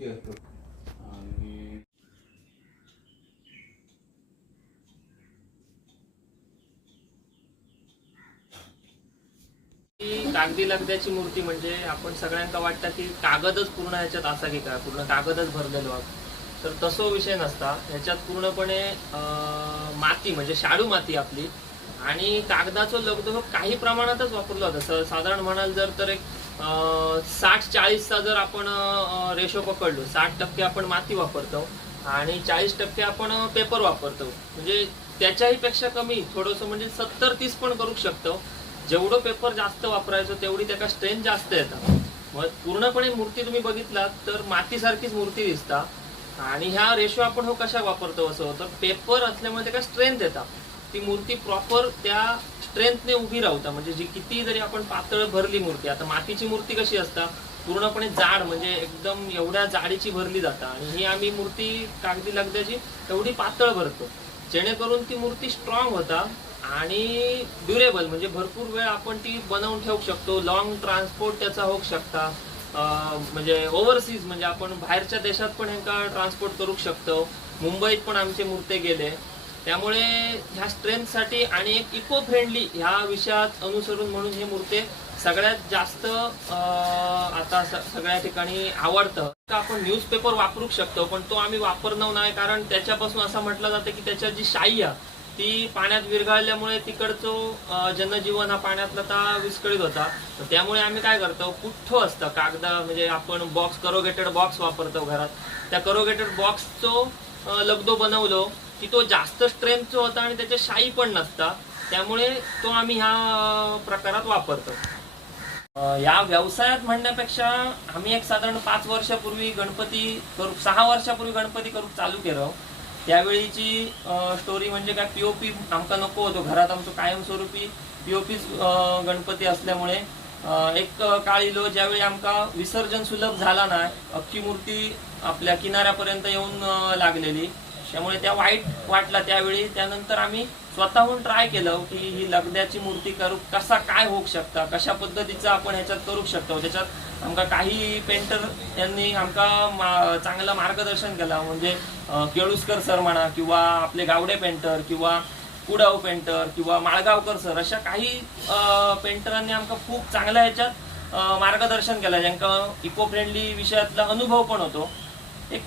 मूर्ती असतो आणि कागदी लगद्याची मूर्ती म्हणजे आपण सगळ्यांना वाटतं की कागदच पूर्ण ह्याच्यात असा की काय पूर्ण कागदच भरलेलो आहोत. तर तसो विषय नसता. ह्याच्यात पूर्णपणे माती म्हणजे शाडू माती आपली. आणि कागदाचं लगदो हो काही प्रमाणातच वापरलो जातं. साधारण म्हणाल जर तर एक साठ चाळीसचा जर आपण रेशो पकडलो साठ टक्के आपण माती वापरतो आणि चाळीस टक्के आपण पेपर वापरतो. म्हणजे त्याच्याही पेक्षा कमी थोडंसं म्हणजे सत्तर तीस पण करू शकतो. जेवढं पेपर जास्त वापरायचं तेवढी त्याला स्ट्रेंथ जास्त येतात. मग पूर्णपणे मूर्ती तुम्ही बघितलात तर मातीसारखीच मूर्ती दिसता. आणि ह्या रेशो आपण हो कशा वापरतो असं तर पेपर असल्यामुळे त्याला स्ट्रेंथ येतात ती मूर्ती प्रॉपर त्या स्ट्रेंथने उभी राहता म्हणजे जी किती जरी आपण पातळ भरली मूर्ती आता मातीची मूर्ती कशी असता पूर्णपणे जाड म्हणजे एकदम एवढ्या जाडीची भरली जाता. आणि ही आम्ही मूर्ती कागदी लगद्याची एवढी पातळ भरतो. जेणेकरून ती मूर्ती स्ट्रॉंग होता आणि ड्युरेबल म्हणजे भरपूर वेळ आपण ती बनवून ठेवू शकतो. लॉंग ट्रान्सपोर्ट त्याचा होऊ शकता. म्हणजे ओव्हरसीज म्हणजे आपण बाहेरच्या देशात पण ह्यांका ट्रान्सपोर्ट करू शकतो. मुंबईत पण आमचे मूर्ते गेले. त्यामुळे ह्या स्ट्रेंथसाठी आणि एक इको फ्रेंडली ह्या विषयात अनुसरून म्हणून हे मूर्ते सगळ्यात जास्त आता सगळ्या ठिकाणी आवडतं. आपण न्यूजपेपर वापरू शकतो पण तो आम्ही वापरणार नाही कारण त्याच्यापासून असं म्हटलं जातं की त्याच्या जी शाई आहे ती पाण्यात विरघळल्यामुळे तिकडचं जनजीवन हा पाण्यातला ता विस्कळीत होता. तर त्यामुळे आम्ही काय करतो पुठ्ठो असतं कागदा म्हणजे आपण बॉक्स करोगेटेड बॉक्स वापरतो घरात. त्या करोगेटेड बॉक्सचो लगदो बनवलो की तो जास्त स्ट्रेंथचा होता आणि त्याच्या शाई पण नसता. त्यामुळे तो आम्ही ह्या प्रकारात वापरतो. या व्यवसायात म्हणण्यापेक्षा आम्ही एक साधारण पाच वर्षापूर्वी गणपती करू सहा वर्षापूर्वी गणपती करू चालू केलं. त्यावेळीची स्टोरी म्हणजे काय? पीओपी आमका नको होतो. घरात आमचं कायमस्वरूपी पीओपी गणपती असल्यामुळे एक काळ इलो ज्यावेळी आमका विसर्जन सुलभ झाला ना अख्खी मूर्ती आपल्या किनाऱ्यापर्यंत येऊन लागलेली. त्यामुळे त्या वाईट वाटला त्यावेळी. त्यानंतर आम्ही स्वतःहून ट्राय केलं की ही लगद्याची मूर्ती करू कसा काय होऊ शकता कशा पद्धतीचं आपण ह्याच्यात करू शकतो. त्याच्यात आमका काही पेंटर यांनी आमका मा- चांगलं मार्गदर्शन केलं. म्हणजे केळुसकर सर म्हणा किंवा आपले गावडे पेंटर किंवा कुडाव पेंटर किंवा माळगावकर सर अशा काही पेंटरांनी आमका खूप चांगल्या ह्याच्यात मार्गदर्शन केलं. ज्यांका इको फ्रेंडली विषयातला अनुभव पण होतो. एक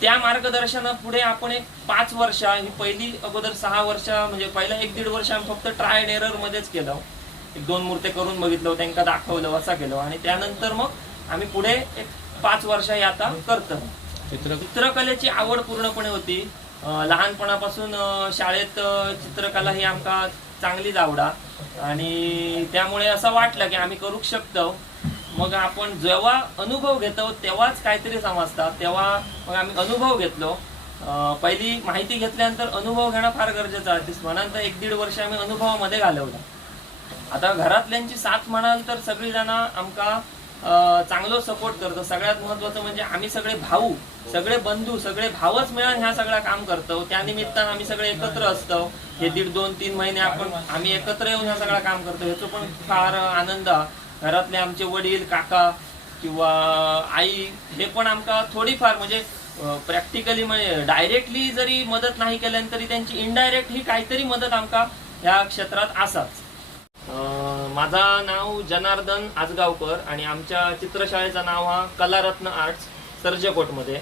त्या मार्गदर्शनापुढे आपण एक पाच वर्ष ही पहिली अगोदर सहा वर्ष म्हणजे पहिला एक दीड वर्ष आम्ही फक्त ट्राय अँड एरर मध्येच केलं. एक दोन मूर्ती करून बघितलं त्यांना दाखवलं असं केलं. आणि त्यानंतर मग आम्ही पुढे एक पाच वर्ष हे आता करतो चित्र चित्रकलेची आवड पूर्णपणे होती. लहानपणापासून शाळेत चित्रकला ही आमका चांगलीच आवडा आणि त्यामुळे असं वाटलं की आम्ही करू शकतो. मग आपण जेव्हा अनुभव घेतो तेव्हाच काहीतरी समजतात तेव्हा मग आम्ही अनुभव घेतलो. पहिली माहिती घेतल्यानंतर अनुभव घेणं फार गरजेचं आहे. म्हणाल तर एक दीड वर्ष आम्ही अनुभवामध्ये घालवलं. आता घरातल्यांची साथ म्हणाल तर सगळी जण आमका चांगलो सपोर्ट करतो. सगळ्यात महत्वाचं म्हणजे आम्ही सगळे भाऊ सगळे बंधू सगळे भावच मिळून ह्या सगळा काम करतो. त्यानिमित्तानं आम्ही सगळे एकत्र असतो. हे दीड दोन तीन महिने आपण आम्ही एकत्र येऊन ह्या सगळं काम करतो. ह्याचं पण फार आनंद आहे. घरातले आमचे वडील काका किंवा आई हे पण आमका थोडीफार म्हणजे प्रॅक्टिकली म्हणजे डायरेक्टली जरी मदत नाही केल्यान तरी त्यांची इनडायरेक्ट ही काहीतरी मदत आमका ह्या क्षेत्रात असाच. माझा नाव जनार्दन आजगावकर आणि आमच्या चित्रशाळेचं नाव हा कलारत्न आर्ट्स सर्जकोटमध्ये.